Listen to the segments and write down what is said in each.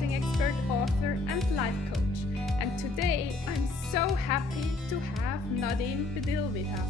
marketing expert, author, and life coach. And today I'm so happy to have Nadine Bdil with us.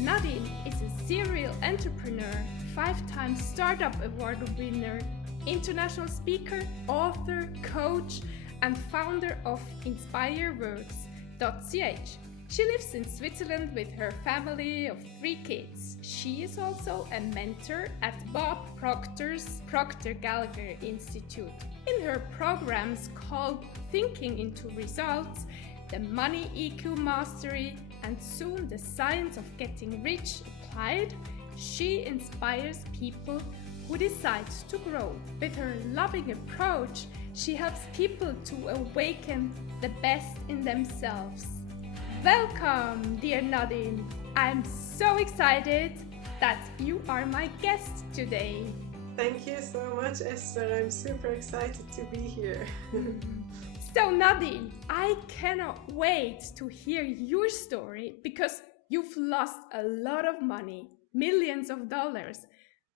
Nadine is a serial entrepreneur, 5-time Startup Award winner, international speaker, author, coach, and founder of inspireworks.ch. She lives in Switzerland with her family of 3 kids. She is also a mentor at Bob Proctor's Proctor Gallagher Institute. In her programs called Thinking into Results, the Money EQ Mastery, and soon the Science of Getting Rich Applied, she inspires people who decide to grow. With her loving approach, she helps people to awaken the best in themselves. Welcome, dear Nadine. I'm so excited that you are my guest today. Thank you so much, Esther. I'm super excited to be here. So, Nadine, I cannot wait to hear your story because you've lost a lot of money, millions of dollars.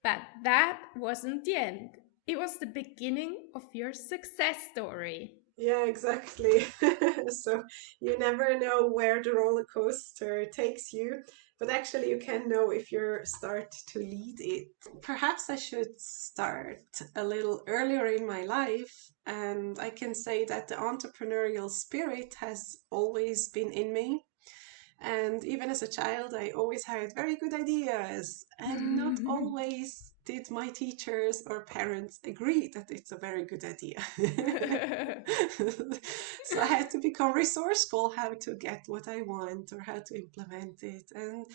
But that wasn't the end. It was the beginning of your success story. Yeah, exactly. So you never know where the roller coaster takes you, but actually you can know if you start to lead it. Perhaps I should start a little earlier in my life, and I can say that the entrepreneurial spirit has always been in me. And even as a child, I always had very good ideas, and not always did my teachers or parents agree that it's a very good idea. So I had to become resourceful how to get what I want or how to implement it. And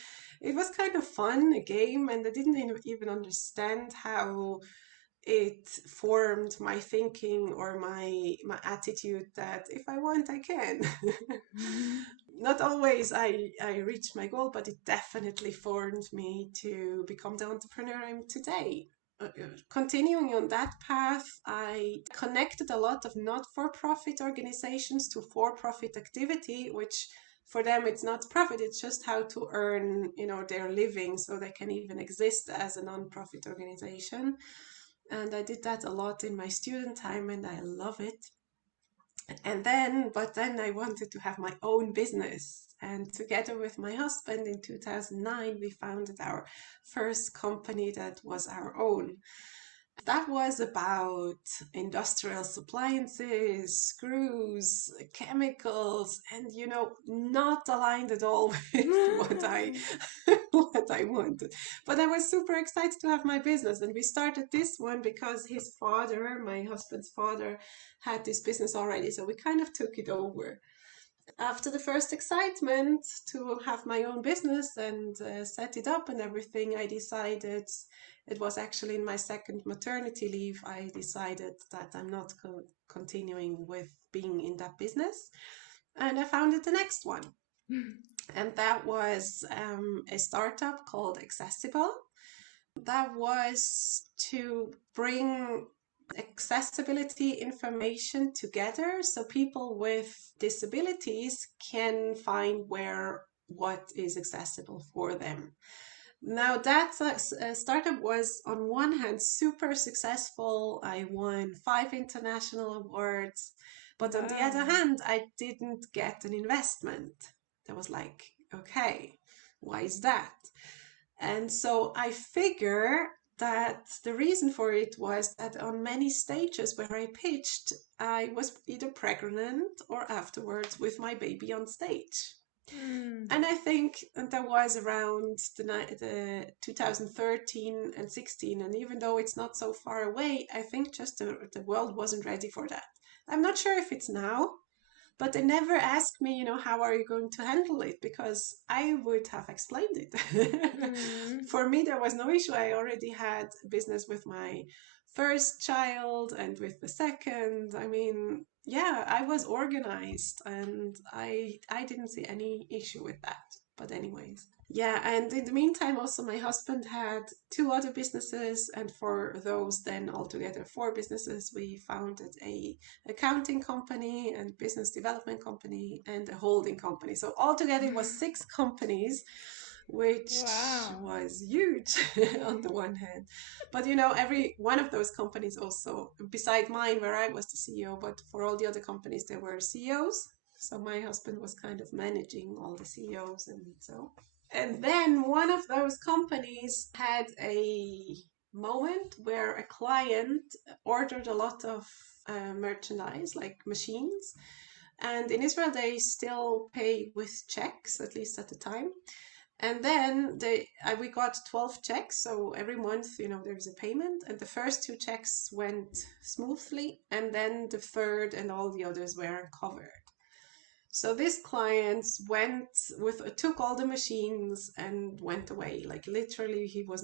it was kind of fun, a game, and I didn't even understand how it formed my thinking or my attitude that if I want, I can. Not always I reached my goal, but it definitely formed me to become the entrepreneur I'm today. Continuing on that path, I connected a lot of not-for-profit organizations to for-profit activity, which for them it's not profit, it's just how to earn, their living so they can even exist as a non-profit organization. And I did that a lot in my student time, and I love it. But then I wanted to have my own business. And together with my husband in 2009, we founded our first company that was our own. That was about industrial appliances, screws, chemicals, and not aligned at all with what I wanted. But I was super excited to have my business, and we started this one because his father, my husband's father, had this business already, so we kind of took it over. After the first excitement to have my own business and set it up and everything, I decided, it was actually in my second maternity leave, I decided that I'm not continuing with being in that business. And I founded the next one. And that was a startup called Accessible. That was to bring accessibility information together so people with disabilities can find what is accessible for them. Now that startup was on one hand super successful. I won 5 international awards, but on the other hand, I didn't get an investment. That was like, okay, why is that? And so I figure that the reason for it was that on many stages where I pitched, I was either pregnant or afterwards with my baby on stage. And I think that was around the 2013 and 16. And even though it's not so far away, I think just the world wasn't ready for that. I'm not sure if it's now, but they never asked me, how are you going to handle it? Because I would have explained it. For me, there was no issue. I already had business with my first child and with the second. I mean, yeah, I was organized and I didn't see any issue with that. But anyways. Yeah, and in the meantime, also my husband had 2 other businesses, and for those then altogether 4 businesses, we founded a accounting company and business development company and a holding company. So altogether it was 6 companies, which Wow. was huge on the one hand. But every one of those companies also, beside mine, where I was the CEO, but for all the other companies, there were CEOs. So my husband was kind of managing all the CEOs and so. And then one of those companies had a moment where a client ordered a lot of merchandise, like machines. And in Israel, they still pay with checks, at least at the time. And then we got 12 checks. So every month, there's a payment. And the first two checks went smoothly. And then the third and all the others were covered. So this client took all the machines and went away. Like literally, he was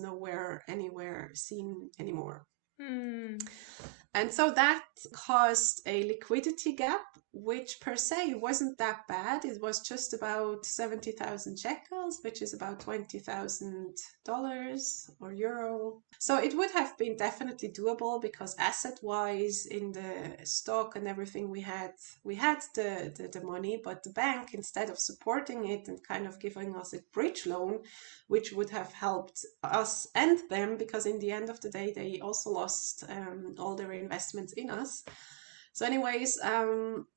anywhere seen anymore. And so that caused a liquidity gap, which per se wasn't that bad. It was just about 70,000 shekels, which is about $20,000 or euro. So it would have been definitely doable because asset-wise in the stock and everything we had the money, but the bank, instead of supporting it and kind of giving us a bridge loan, which would have helped us and them, because in the end of the day, they also lost all their investments in us. So anyways,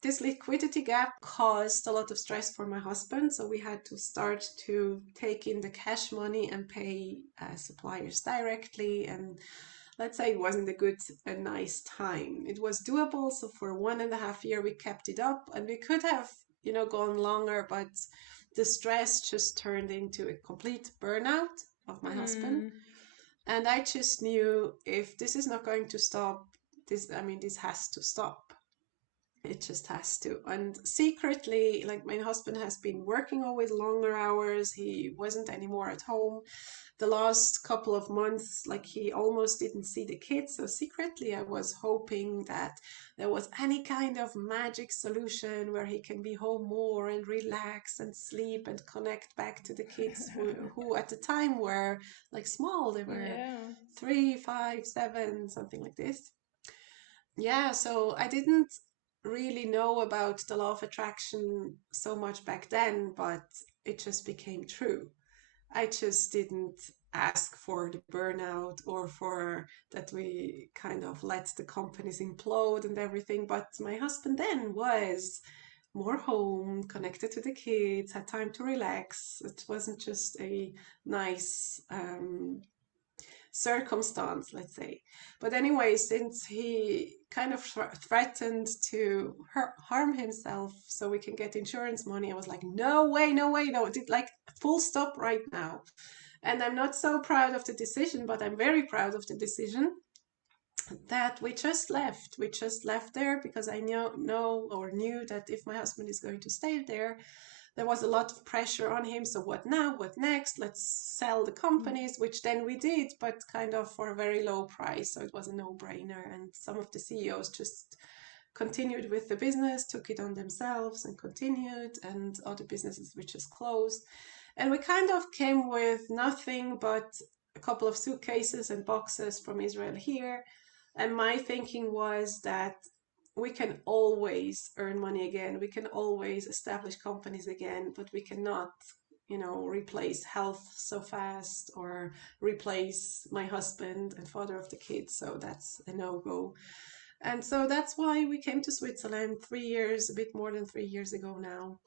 this liquidity gap caused a lot of stress for my husband. So we had to start to take in the cash money and pay suppliers directly. And let's say it wasn't a nice time. It was doable. So for 1.5 years, we kept it up, and we could have, gone longer, but the stress just turned into a complete burnout of my husband. And I just knew, if this is not going to stop, this has to stop. It just has to. And secretly, like, my husband has been working always longer hours. He wasn't anymore at home. The last couple of months, like, he almost didn't see the kids. So secretly, I was hoping that there was any kind of magic solution where he can be home more and relax and sleep and connect back to the kids who at the time were like small. They were 3, 5, 7, something like this. Yeah, so I didn't really know about the law of attraction so much back then, but it just became true. I just didn't ask for the burnout or for that we kind of let the companies implode and everything. But my husband then was more home, connected to the kids, had time to relax. It wasn't just a nice circumstance, let's say. But anyway, since he kind of threatened to harm himself so we can get insurance money, I was like, no way, no way, no, like, full stop right now. And I'm not so proud of the decision, but I'm very proud of the decision that we just left. We just left there because I knew that if my husband is going to stay there was a lot of pressure on him. So what now? What next? Let's sell the companies, which then we did, but kind of for a very low price. So it was a no-brainer. And some of the CEOs just continued with the business, took it on themselves and continued, and other businesses which just closed. And we kind of came with nothing but a couple of suitcases and boxes from Israel here. And my thinking was that we can always earn money again. We can always establish companies again, but we cannot, replace health so fast or replace my husband and father of the kids. So that's a no-go. And so that's why we came to Switzerland a bit more than 3 years ago now.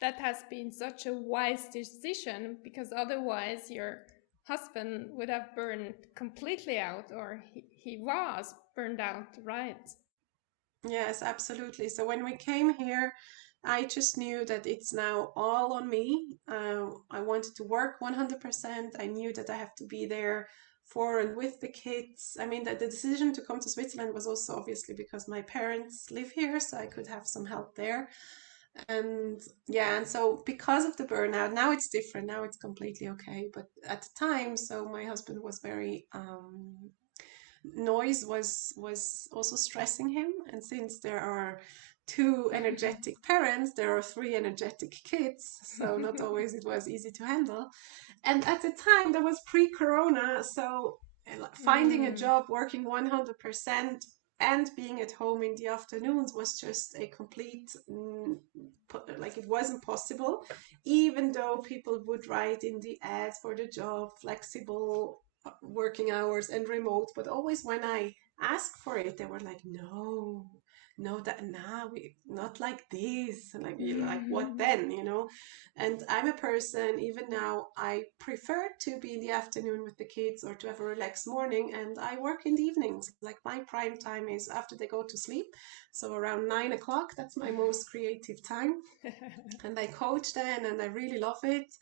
That has been such a wise decision, because otherwise your husband would have burned completely out, or he was burned out, right? Yes, absolutely. So when we came here, I just knew that it's now all on me. I wanted to work 100%. I knew that I have to be there for and with the kids. I mean, that the decision to come to Switzerland was also obviously because my parents live here, so I could have some help there. And yeah, and so because of the burnout, now it's different. Now it's completely okay. But at the time, so my husband was very noise was also stressing him, and since there are 2 energetic parents, there are 3 energetic kids, so not always it was easy to handle. And at the time, that was pre-corona, so finding a job working 100% And being at home in the afternoons was just a complete, like it wasn't possible, even though people would write in the ads for the job, flexible working hours and remote. But always when I asked for it, they were like, no, no, that nah, we not like this. And like, you like what then, you know? And I'm a person, even now, I prefer to be in the afternoon with the kids or to have a relaxed morning. And I work in the evenings. Like my prime time is after they go to sleep. So around 9 o'clock, that's my most creative time. And I coach then, and I really love it.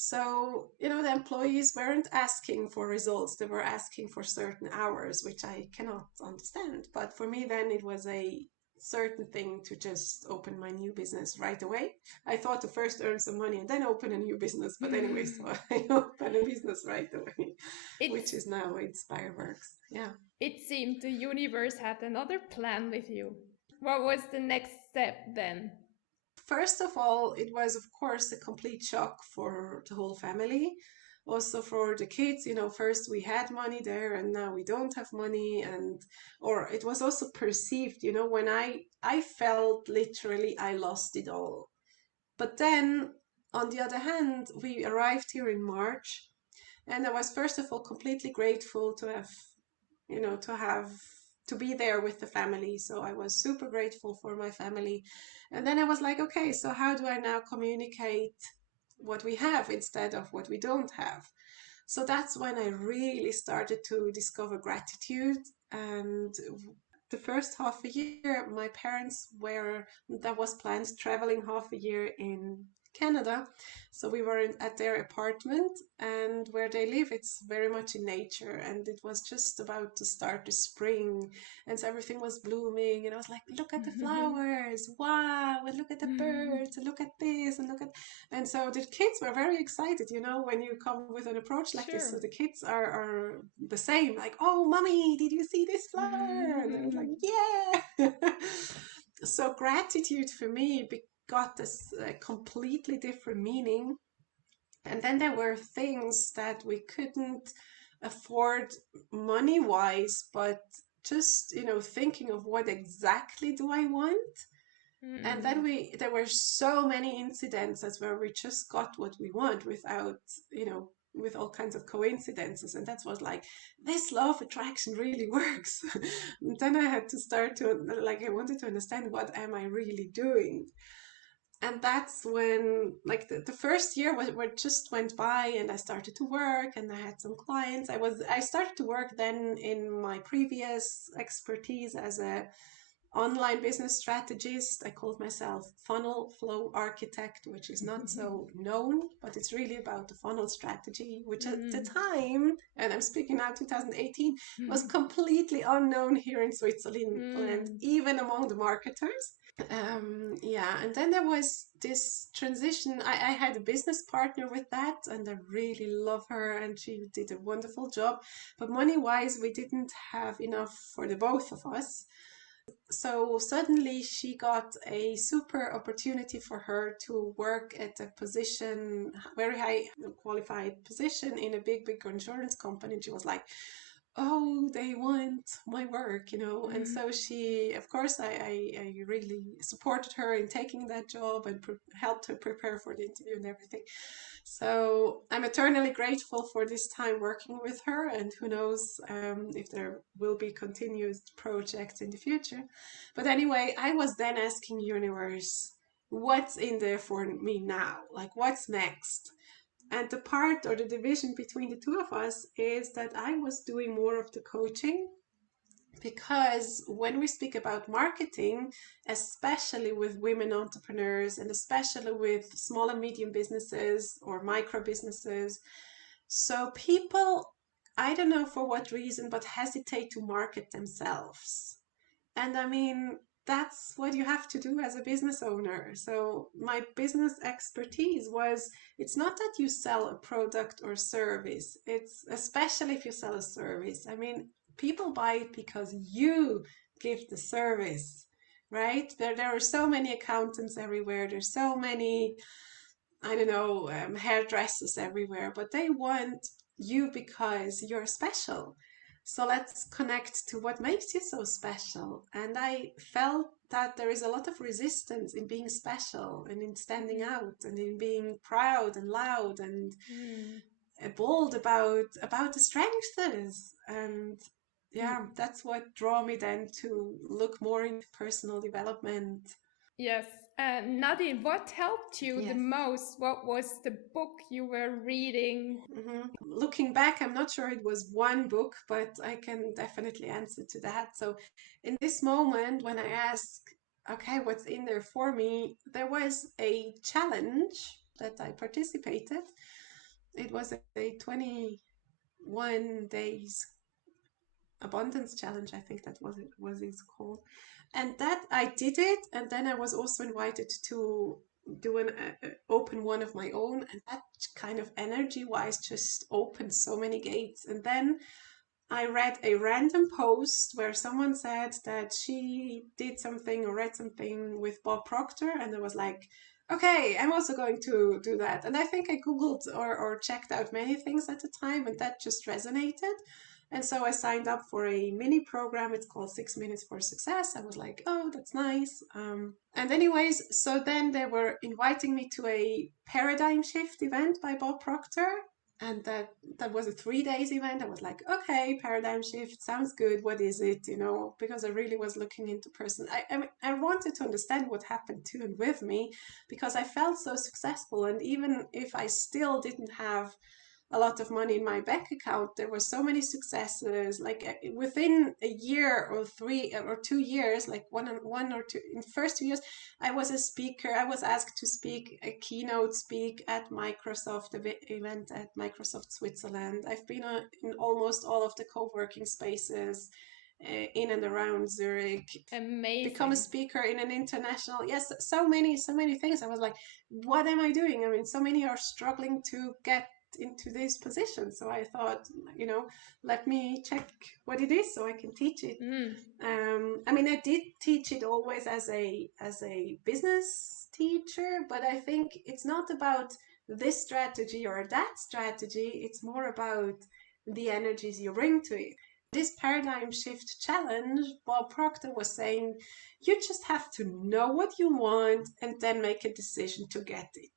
So, you know, the employees weren't asking for results. They were asking for certain hours, which I cannot understand. But for me, then it was a certain thing to just open my new business right away. I thought to first earn some money and then open a new business. But anyway, so I opened a business right away, which It's is now InspireWorks. Yeah. it seemed the universe had another plan with you. What was the next step then? First of all, it was, of course, a complete shock for the whole family. Also for the kids, you know, first we had money there and now we don't have money. And, or it was also perceived, you know, when I felt literally I lost it all. But then, on the other hand, we arrived here in March, and I was, first of all, completely grateful to have, you know, to be there with the family. So I was super grateful for my family. And then I was like, okay, so how do I now communicate what we have instead of what we don't have? So that's when I really started to discover gratitude. And the first half a year, my parents were, that was planned traveling half a year in Canada. So we were at their apartment, and where they live, it's very much in nature. And it was just about to start the spring, and so everything was blooming. And I was like, look at the flowers, wow, and look at the birds, and look at this, and look at. And so the kids were very excited, you know, when you come with an approach like this. Sure. So the kids are the same, like, oh, mommy, did you see this flower? And I was like, yeah. So gratitude for me got this completely different meaning. And then there were things that we couldn't afford money wise, but just, you know, thinking of what exactly do I want. And then there were so many incidences where we just got what we want without, you know, with all kinds of coincidences. And that was like, this law of attraction really works. And then I had to start to, like, I wanted to understand, what am I really doing? And that's when, like, the first year where just went by, and I started to work, and I had some clients. I started to work then in my previous expertise as a online business strategist. I called myself funnel flow architect, which is not so known, but it's really about the funnel strategy, which at the time, and I'm speaking now 2018, was completely unknown here in Switzerland and even among the marketers. Yeah, and then there was this transition. I had a business partner with that, and I really love her, and she did a wonderful job. But money-wise, we didn't have enough for the both of us. So suddenly she got a super opportunity for her to work at a position, very high qualified position in a big insurance company. And she was like, oh, they want my work, you know. And so she, of course, I really supported her in taking that job and helped her prepare for the interview and everything. So I'm eternally grateful for this time working with her, and who knows if there will be continuous projects in the future. But anyway, I was then asking universe, what's in there for me now? Like, what's next? And the part or the division between the two of us is that I was doing more of the coaching, because when we speak about marketing, especially with women entrepreneurs and especially with small and medium businesses or micro businesses, so people, I don't know for what reason, but hesitate to market themselves. And I mean, that's what you have to do as a business owner. So my business expertise was, it's not that you sell a product or service. It's especially if you sell a service. I mean, people buy it because you give the service, right? There are so many accountants everywhere. There's so many, I don't know, hairdressers everywhere, but they want you because you're special. So let's connect to what makes you so special. And I felt that there is a lot of resistance in being special and in standing out and in being proud and loud and bold about the strengths. And yeah, that's what drew me then to look more into personal development. Yes. Nadine, what helped you the Yes. most? What was the book you were reading? Looking back, I'm not sure it was one book, but I can definitely answer to that. So, in this moment, when I ask, okay, what's in there for me, there was a challenge that I participated. It was a 21 days abundance challenge, I think that was it's called. And that I did it, and then I was also invited to do an open one of my own, and that kind of energy wise just opened so many gates. And then I read a random post where someone said that she did something or read something with Bob Proctor, and I was like, okay, I'm also going to do that. And I think I Googled or checked out many things at the time, and that just resonated. And so I signed up for a mini program. It's called 6 Minutes for Success. I was like, oh, that's nice. And anyways, so then they were inviting me to a paradigm shift event by Bob Proctor. And that was a 3 days event. I was like, okay, paradigm shift sounds good. What is it? Because I really was looking into person. I wanted to understand what happened to and with me, because I felt so successful. And even if I still didn't have a lot of money in my bank account, there were so many successes. Like within a year or 3 or 2 years, like one or two, in the first 2 years, I was a speaker. I was asked to speak a keynote speak at Microsoft event at Microsoft Switzerland. I've been in almost all of the co-working spaces in and around Zurich. Amazing. Become a speaker in an international, yes, so many things. I was like, what am I doing? I mean, so many are struggling to get into this position. So I thought, let me check what it is so I can teach it. I mean, I did teach it always as a business teacher, but I think it's not about this strategy or that strategy. It's more about the energies you bring to it. This paradigm shift challenge, Bob Proctor was saying, you just have to know what you want and then make a decision to get it.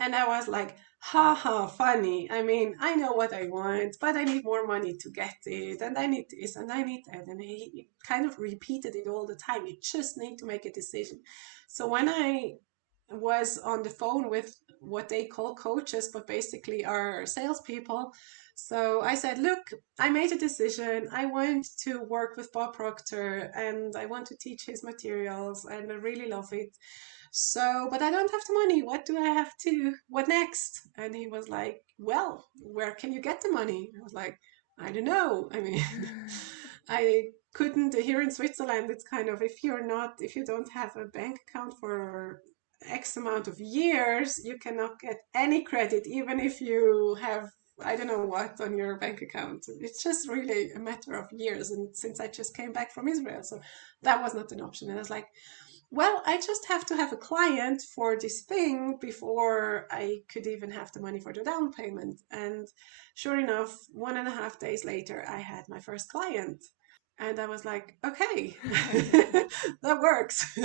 And I was like, ha ha, funny. I mean, I know what I want, but I need more money to get it. And I need this and I need that. And he kind of repeated it all the time. You just need to make a decision. So when I was on the phone with what they call coaches, but basically are salespeople. So I said, look, I made a decision. I want to work with Bob Proctor and I want to teach his materials and I really love it. So, but I don't have the money. What do I have to, what next? And he was like, well, where can you get the money? I was like, I don't know. I mean, I couldn't, here in Switzerland, it's kind of, if you don't have a bank account for X amount of years, you cannot get any credit, even if you have, I don't know what on your bank account. It's just really a matter of years. And since I just came back from Israel, so that was not an option. And I was like, well, I just have to have a client for this thing before I could even have the money for the down payment. And sure enough, 1.5 days later, I had my first client. And I was like, okay, that works.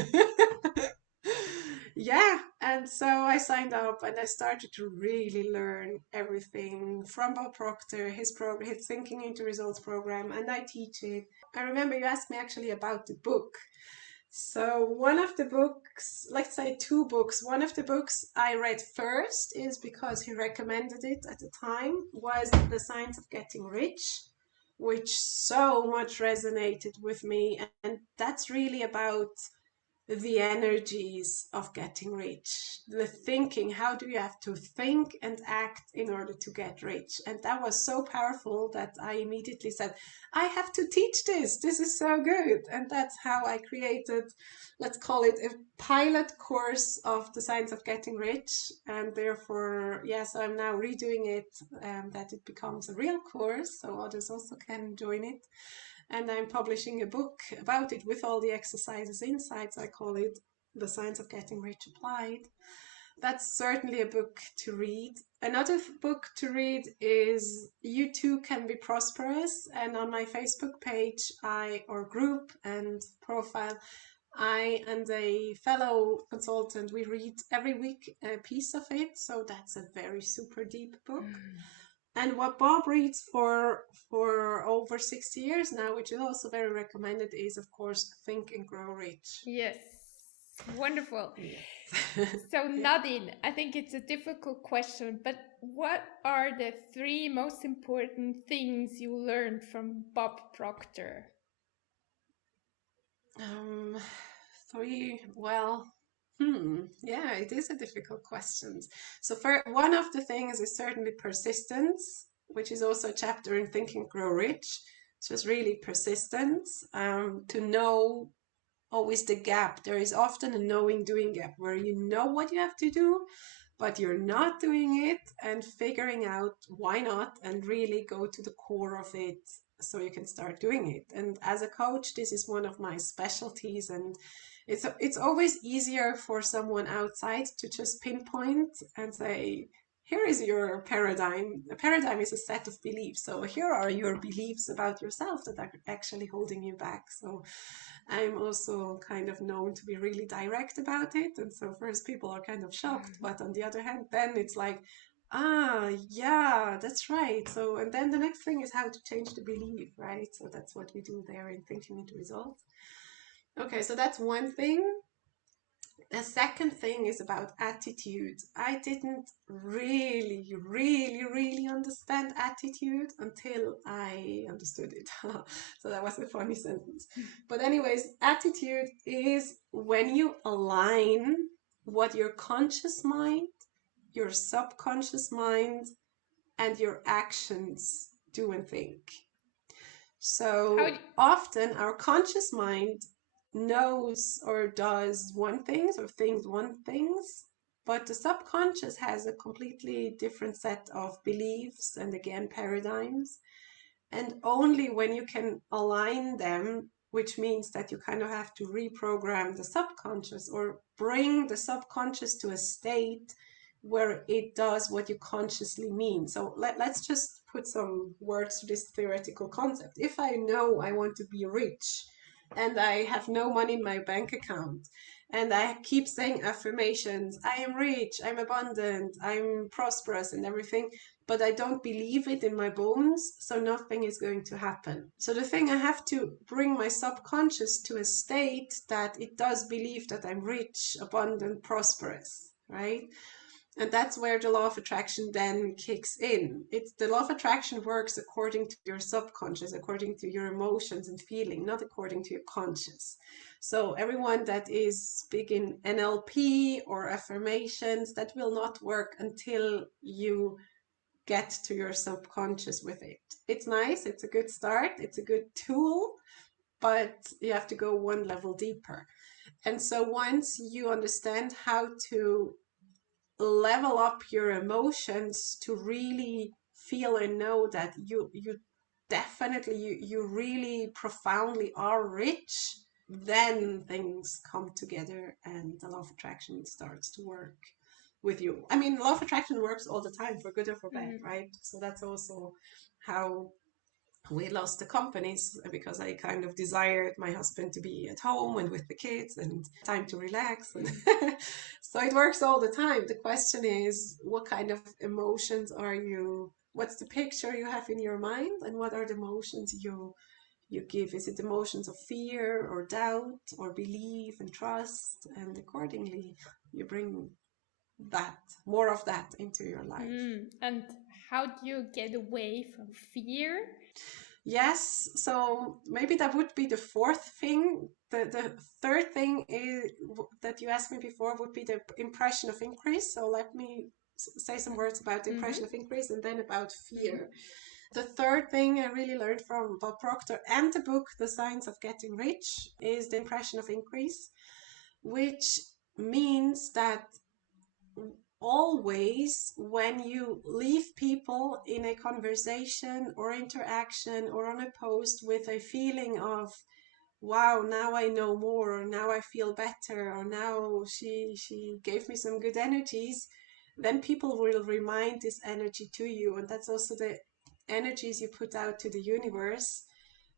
Yeah, and so I signed up and I started to really learn everything from Bob Proctor, his program, his Thinking into Results program, and I teach it. I remember you asked me actually about the book. So one of the books, let's say two books, one of the books I read first is because he recommended it at the time, was The Science of Getting Rich, which so much resonated with me. And that's really about the energies of getting rich, the thinking, how do you have to think and act in order to get rich? And that was so powerful that I immediately said, I have to teach this is so good. And that's how I created, let's call it a pilot course of The Science of Getting Rich. And therefore, yes, I'm now redoing it, that it becomes a real course so others also can join it. And I'm publishing a book about it with all the exercises inside. So I call it The Science of Getting Rich Applied. that's certainly a book to read. Another book to read is You Too Can Be Prosperous. And on my Facebook page, or group and profile, I and a fellow consultant, we read every week a piece of it. So that's a very super deep book. And what Bob reads for over 60 years now, which is also very recommended, is of course Think and Grow Rich. Yes, wonderful. Yes. So Nadine, I think it's a difficult question, but what are the 3 most important things you learned from Bob Proctor? 3, well, yeah, it is a difficult question. So one of the things is certainly persistence, which is also a chapter in Think and Grow Rich. It's just really persistence, to know always the gap. There is often a knowing doing gap where you know what you have to do, but you're not doing it, and figuring out why not and really go to the core of it so you can start doing it. And as a coach, this is one of my specialties, and it's always easier for someone outside to just pinpoint and say, here is your paradigm. A paradigm is a set of beliefs. So here are your beliefs about yourself that are actually holding you back. So I'm also kind of known to be really direct about it. And so first people are kind of shocked, but on the other hand, then it's like, yeah, that's right. So, and then the next thing is how to change the belief, right? So that's what we do there in Thinking into Results. Okay, so that's one thing. The second thing is about attitude. I didn't really understand attitude until I understood it. So that was a funny sentence. But anyways, attitude is when you align what your conscious mind, your subconscious mind, and your actions do and think. So often our conscious mind knows or does one thing or thinks one things, but the subconscious has a completely different set of beliefs and again paradigms. And only when you can align them, which means that you kind of have to reprogram the subconscious or bring the subconscious to a state where it does what you consciously mean. So let's just put some words to this theoretical concept. If I know I want to be rich and I have no money in my bank account, and I keep saying affirmations, I am rich, I'm abundant, I'm prosperous and everything, but I don't believe it in my bones, so nothing is going to happen. So the thing, I have to bring my subconscious to a state that it does believe that I'm rich, abundant, prosperous, right? And that's where the law of attraction then kicks in. The law of attraction works according to your subconscious, according to your emotions and feeling, not according to your conscious. So everyone that is big in NLP or affirmations, that will not work until you get to your subconscious with it. It's nice, it's a good start, it's a good tool, but you have to go one level deeper. And so once you understand how to level up your emotions to really feel and know that you definitely you really profoundly are rich, then things come together and the law of attraction starts to work with you. I mean, law of attraction works all the time, for good or for bad, right? So that's also how we lost the companies, because I kind of desired my husband to be at home and with the kids and time to relax. And so it works all the time. The question is, what kind of emotions what's the picture you have in your mind, and what are the emotions you give? Is it emotions of fear or doubt or belief and trust? And accordingly, you bring more of that into your life. And how do you get away from fear? Yes, so maybe that would be the fourth thing. The third thing is that you asked me before would be the impression of increase. So let me say some words about the impression of increase and then about fear. The third thing I really learned from Bob Proctor and the book The Science of Getting Rich is the impression of increase, which means that always when you leave people in a conversation or interaction or on a post with a feeling of wow, now I know more, or now I feel better, or now she gave me some good energies, then people will remind this energy to you. And that's also the energies you put out to the universe,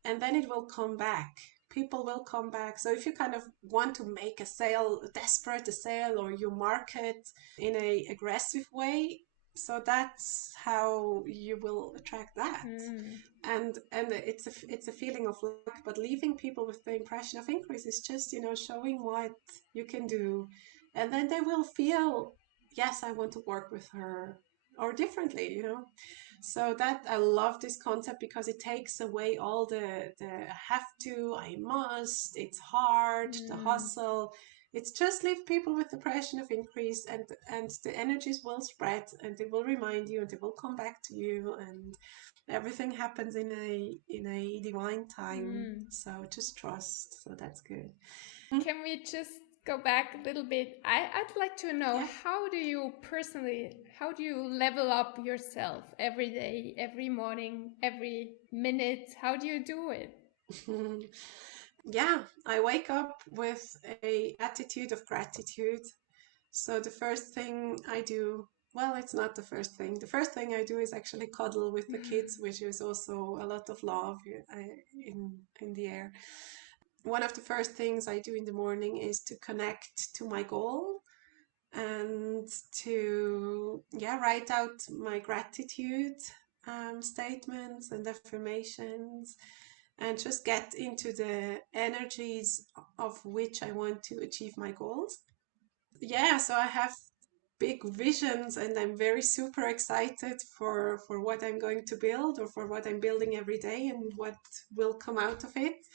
and then it will come back. People will come back. So if you kind of want to make a sale, desperate a sale, or you market in a aggressive way, so that's how you will attract that. And it's a feeling of luck, but leaving people with the impression of increase is just, showing what you can do, and then they will feel, yes, I want to work with her, or differently. So that I love this concept, because it takes away all the have to, I must, it's hard, the hustle. It's just leave people with the impression of increase, and the energies will spread, and they will remind you, and they will come back to you, and everything happens in a divine time. So just trust. So that's good. Can we just go back a little bit? I'd like to know, Yeah. how do you level up yourself every day, every morning, every minute? How do you do it? Yeah, I wake up with a attitude of gratitude. So the first thing I do, well, it's not the first thing. The first thing I do is actually cuddle with the kids, which is also a lot of love in the air. One of the first things I do in the morning is to connect to my goal, and to, yeah, write out my gratitude statements and affirmations, and just get into the energies of which I want to achieve my goals. Yeah, so I have big visions, and I'm very super excited for what I'm going to build, or for what I'm building every day, and what will come out of it.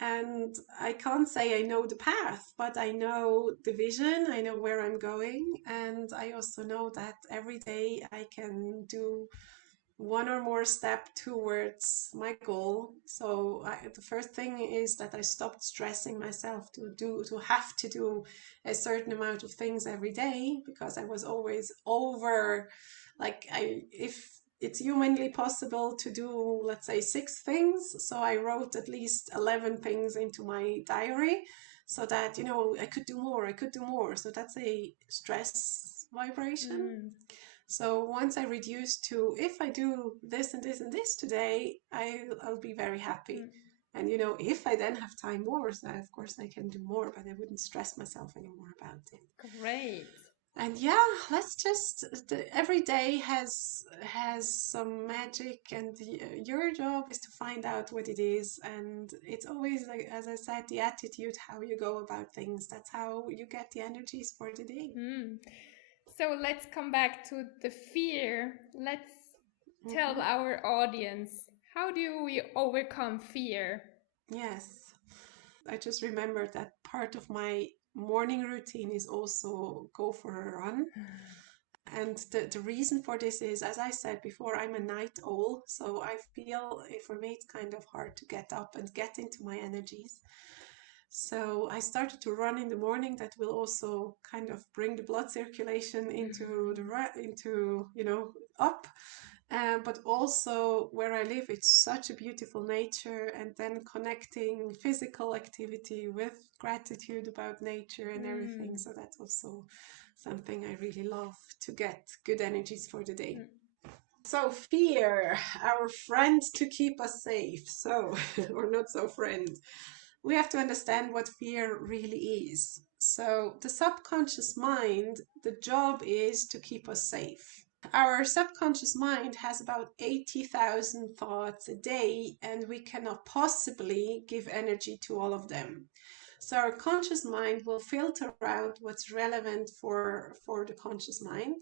And I can't say I know the path, but I know the vision, I know where I'm going, and I also know that every day I can do one or more step towards my goal. So the first thing is that I stopped stressing myself to have to do a certain amount of things every day, because I was always over, like, if it's humanly possible to do, let's say, 6 things, so I wrote at least 11 things into my diary, so that I could do more, so that's a stress vibration. So once I reduce to, if I do this and this and this today, I'll be very happy. And if I then have time more, so of course I can do more, but I wouldn't stress myself anymore about it. Great. And yeah, let's just, every day has some magic, and your job is to find out what it is. And it's always, like, as I said, the attitude, how you go about things, that's how you get the energies for the day. So let's come back to the fear. Let's tell our audience, how do we overcome fear? Yes. I just remembered that part of my morning routine is also go for a run. And the reason for this is, as I said before, I'm a night owl. So I feel, for me, it's kind of hard to get up and get into my energies. So I started to run in the morning. That will also kind of bring the blood circulation into up. But also, where I live, it's such a beautiful nature, and then connecting physical activity with gratitude about nature and everything. So that's also something I really love, to get good energies for the day. So fear, our friend to keep us safe. So, or not so friend. We have to understand what fear really is. So the subconscious mind, the job is to keep us safe. Our subconscious mind has about 80,000 thoughts a day, and we cannot possibly give energy to all of them. So our conscious mind will filter out what's relevant for the conscious mind.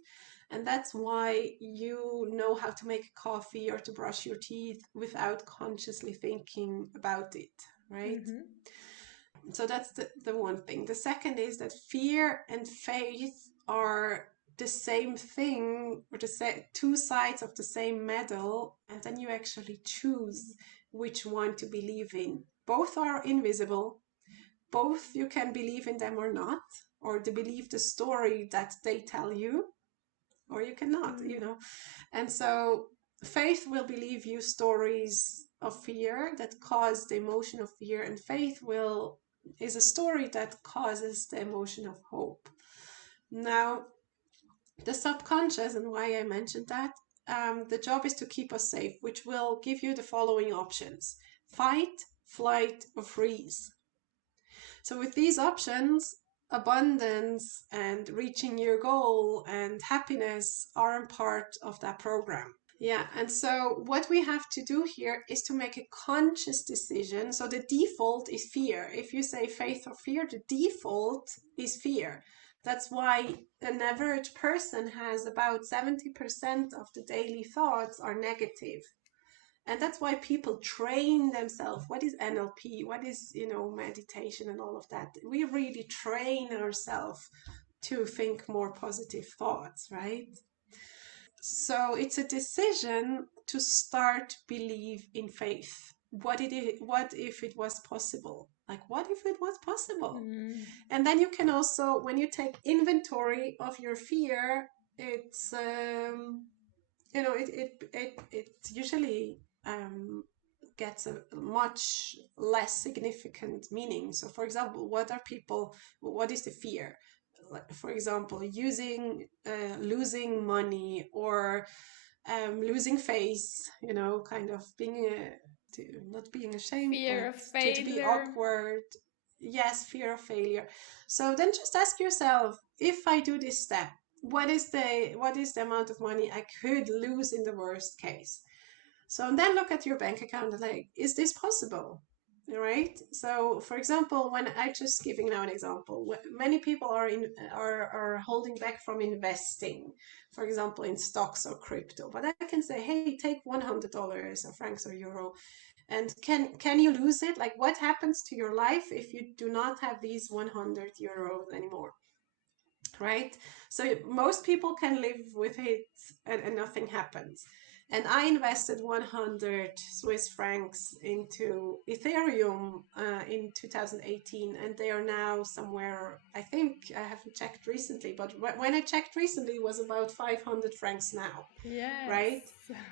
And that's why you know how to make coffee or to brush your teeth without consciously thinking about it, right? So that's the one thing. The second is that fear and faith are the same thing, or two sides of the same medal, and then you actually choose which one to believe in. Both are invisible. Both, you can believe in them or not, or to believe the story that they tell you, or you cannot, And so faith will believe you stories of fear that cause the emotion of fear, and faith is a story that causes the emotion of hope. Now, the subconscious, and why I mentioned that, the job is to keep us safe, which will give you the following options: fight, flight, or freeze. So with these options, abundance and reaching your goal and happiness are a part of that program. Yeah, and so what we have to do here is to make a conscious decision. So the default is fear. If you say faith or fear, the default is fear. That's why an average person has about 70% of the daily thoughts are negative. And that's why people train themselves. What is NLP? What is, meditation and all of that? We really train ourselves to think more positive thoughts, right? So it's a decision to start believe in faith. What if it was possible? Like, what if it was possible? And then you can also, when you take inventory of your fear, it's it usually gets a much less significant meaning. So for example, what is the fear? For example, losing money, or losing face, kind of not being ashamed, Fear of but to be failure. awkward. Yes, fear of failure. So then just ask yourself, if I do this step, what is the amount of money I could lose in the worst case? So then look at your bank account and like, is this possible? Right? So for example, when I just giving now an example, many people are holding back from investing, for example, in stocks or crypto. But I can say, hey, take $100 or francs or euro, and can you lose it? Like, what happens to your life if you do not have these 100 euros anymore? Right? So most people can live with it, and nothing happens. And I invested 100 Swiss francs into Ethereum in 2018, and they are now somewhere, I think, I haven't checked recently, but when I checked recently, it was about 500 francs now. Yes. Right?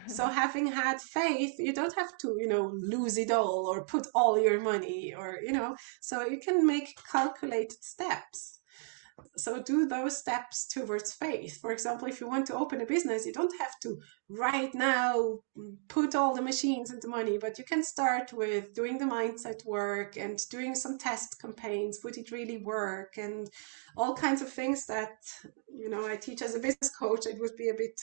So having had faith, you don't have to, lose it all or put all your money, or, so you can make calculated steps. So do those steps towards faith. For example, if you want to open a business, you don't have to right now put all the machines and the money, but you can start with doing the mindset work and doing some test campaigns. Would it really work? And all kinds of things that, I teach as a business coach. It would be a bit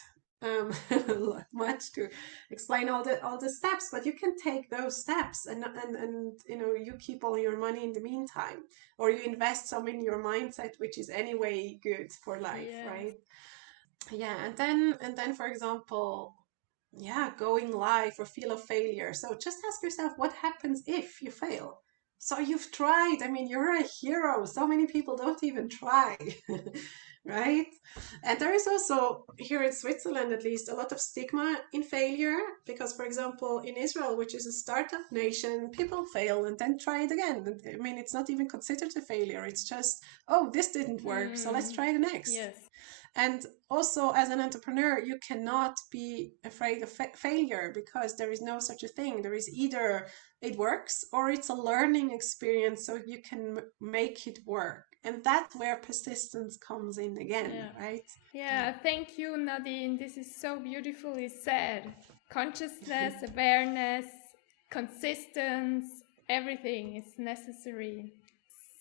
much to explain all the steps, but you can take those steps, and you keep all your money in the meantime, or you invest some in your mindset, which is anyway good for life. Yes. Right? Yeah. And then for example, going live or feel of failure. So just ask yourself, what happens if you fail? So you've tried. I mean, you're a hero. So many people don't even try. Right? And there is also, here in Switzerland at least, a lot of stigma in failure, because for example, in Israel, which is a startup nation, people fail and then try it again. I mean, it's not even considered a failure. It's just, oh, this didn't work, so let's try the next. Yes. And also, as an entrepreneur, you cannot be afraid of failure, because there is no such a thing. There is either it works or it's a learning experience, so you can make it work. And that's where persistence comes in again, right? Yeah, thank you, Nadine. This is so beautifully said. Consciousness, awareness, consistence, everything is necessary.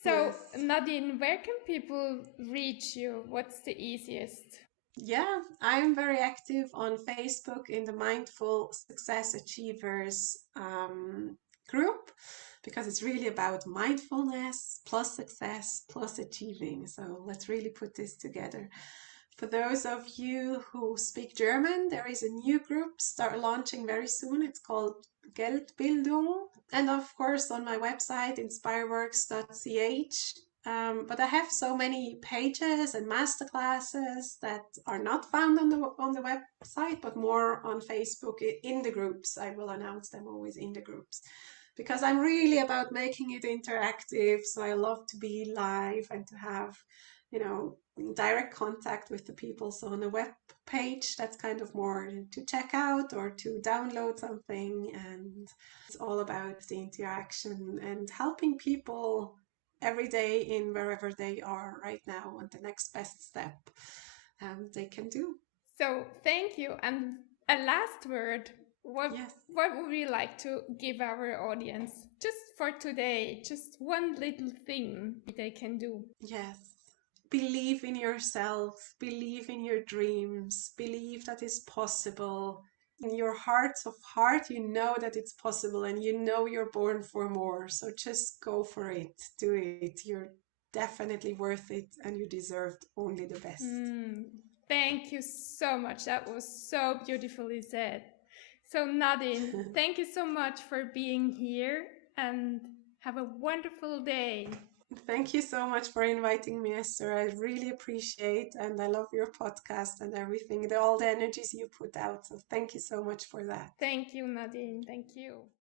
So, yes. Nadine, where can people reach you? What's the easiest? Yeah, I'm very active on Facebook in the Mindful Success Achievers group, because it's really about mindfulness plus success plus achieving. So let's really put this together. For those of you who speak German, there is a new group launching very soon. It's called Geldbildung. And of course, on my website, inspireworks.ch. But I have so many pages and masterclasses that are not found on the website, but more on Facebook in the groups. I will announce them always in the groups, because I'm really about making it interactive. So I love to be live and to have, direct contact with the people. So on the web page that's kind of more to check out or to download something. And it's all about the interaction and helping people every day in wherever they are right now and the next best step they can do. So thank you. And a last word. Yes. What would we like to give our audience just for today? Just one little thing they can do. Yes. Believe in yourself, believe in your dreams, believe that it's possible. In your heart of heart, you know that it's possible and you know you're born for more. So just go for it, do it. You're definitely worth it and you deserve only the best. Thank you so much. That was so beautifully said. So Nadine, thank you so much for being here and have a wonderful day. Thank you so much for inviting me, Esther. I really appreciate and I love your podcast and everything, all the energies you put out. So thank you so much for that. Thank you, Nadine. Thank you.